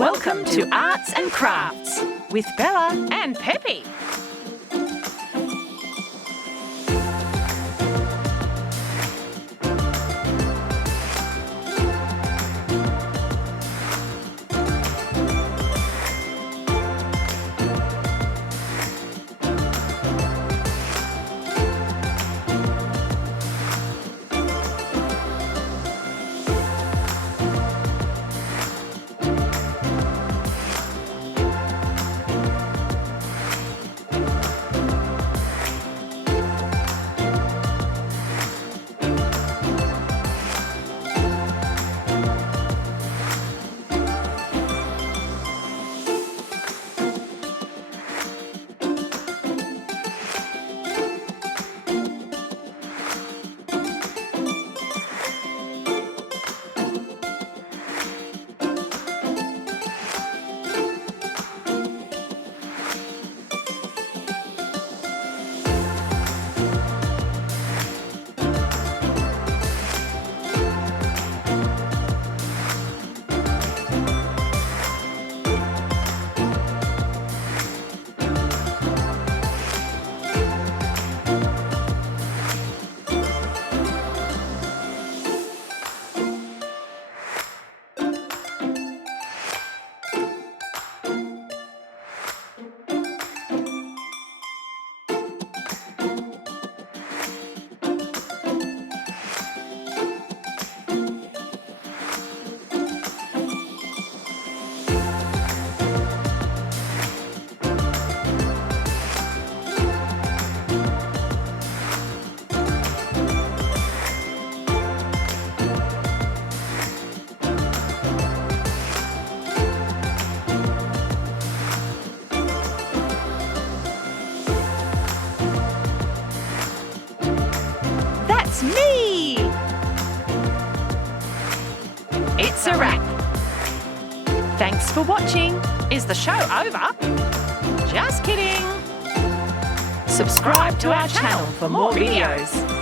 Welcome to Arts and Crafts with Bella and Peppy. That's me! It's a wrap. Thanks for watching. Is the show over? Just kidding. Subscribe to our channel for more videos.